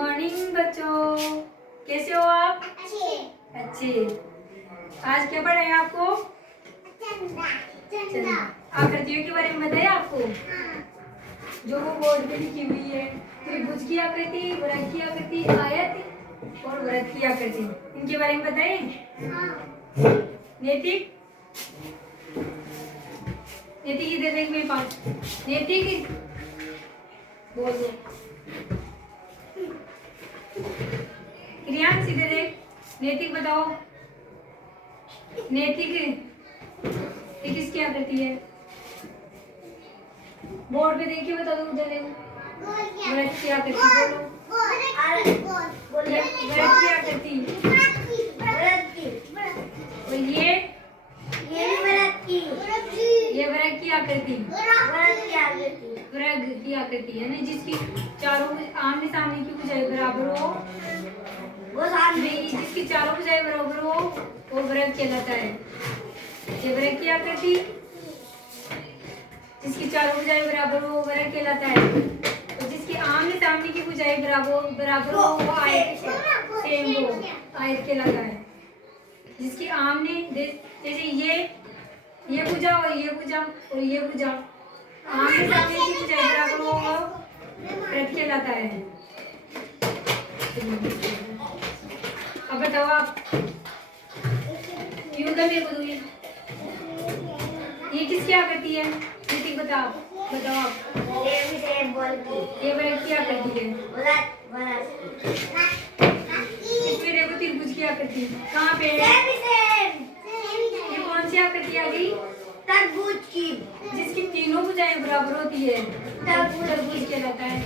Morning बच्चों, कैसे हो आप? अच्छे। आज क्या पढ़ा है आपको? चंदा। आकृतियों के बारे में बताया आपको? जो वो बोर्ड पे लिखी हुई है। त्रिभुज की आकृति, वृत्त की आकृति, आयत और वृत्त की आकृति, इनके बारे में बताए। नैतिक नैतिक इधर देख मेरे पास। नैतिक बोल दो। क्रियांश इधर देख। नैतिक बताओ। नैतिक ये किसकी आकृति है? बोर्ड पे देखिए, बता दो। उधर देखो। वृत्त की आकृति बोलो। वृत्त की आकृति। और ये वृत्त की आकृति। वृत्त की आकृति है ना, जिसकी चारों आमने सामने की भुजाएं बराबर हो, वो सामने जिसकी चारों भुजाएं बराबर हो वो वृत्त कहलाता है। ये वृत्त की आकृति जिसकी चारों भुजाएं बराबर हो वो वृत्त कहलाता है। और जिसकी आमने सामने की भुजाएं बराबर हो वो आयत सेम हो आयत कहलाता है। जिसकी आमने जैसे ये भुजा और ये भुजा और ये भुजा आमने सामने की भुजाएं बराबर हो वो वृत्त कहलाता है। अब बताओ आप। क्यों कर मेरे को दूरी? ये किसकी आकृति है? नैतिक बताओ आप। ये वृत्त की आकृति है। इसमें देखो त्रिभुज की आकृति कहाँ पे है? ये कौन सी आकृति आ गई? तरबूज की, जिसकी तीनों भुजाएं बराबर होती है तरबूज कहलाता है।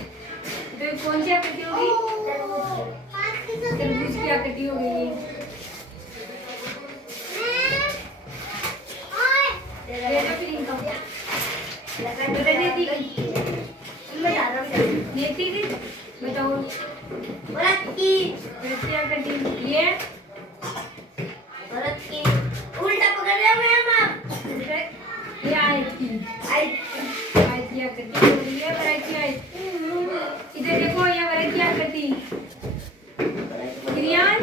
तो ये कौन सी आकृति होगी? तरबूज की आकृति हो गई। नैतिक बताओ। वृत्त की आकृति ये वृत्त की उल्टा पकड़ रहे हैं हम। ये आयत की आकृति और ये वृत्त की आयत। इधर देखो, ये वृत्त की आकृति। क्रियांश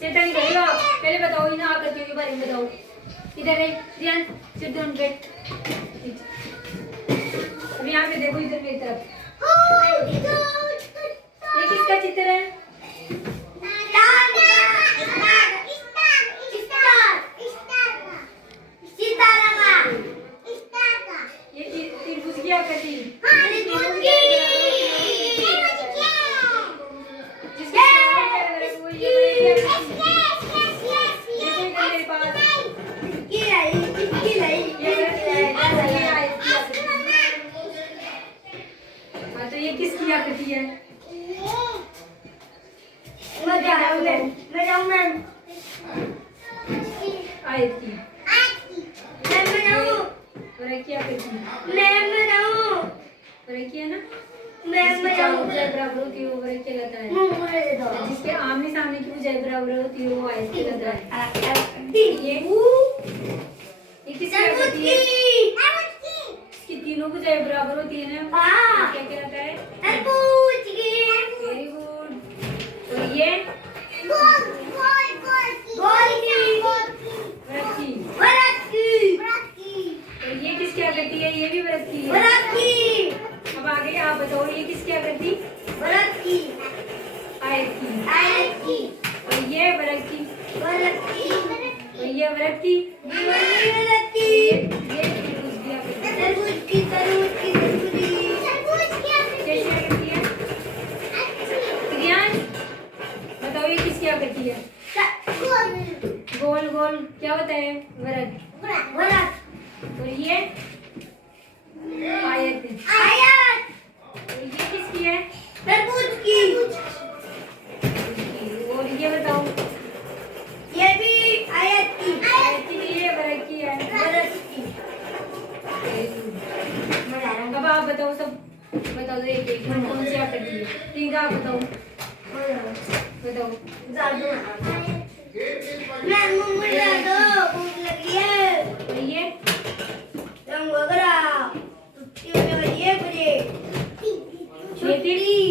चेतन करो। पहले बताओ इन आकृतियों के बारे में बताओ। इधर है क्रियांश, सिर्फ दोनों पे। अब यहाँ पे देखो, इधर मेरी तरफ। ये किसका चित्र है? ये त्रिभुज की आकृति। तो ये किसकी आकृति है? आयत की। वृत्त की आकृति। वृत्त की है ना, जिसकी चारों भुजाएं बराबर होती है वो वृत्त कहलाता है। जिसके आमने सामने की भुजाएं बराबर होती है वो आयत कहलाता है। ये किसकी आकृति है? इसकी तीनों भुजाएं बराबर होती है ना, क्या कहलाता है? Very good. और ये वृत्त की। और ये किसकी आकृति है? ये भी वृत्त की है। अब आगे आप बताओ, ये किसकी आकृति? आयत की। और ये वृत्त की। और ये वृत्त की। ये त्रिभुज की आकृति। कैसी आकृति है? क्रियांश बताओ, ये किसकी आकृति है? गोल गोल क्या होता है? वृत्त। और ये आयत है। और ये किसकी है? तरबूज की। और ये बताओ। ये भी आयत की। ये वृत्त की है। अब आप बताओ, सब बता दो एक एक कौन सी आकृति है? ठीक है, आप बताओ। भूख लगी है। और ये रंग वगैरह ये मुझे नेगेटिव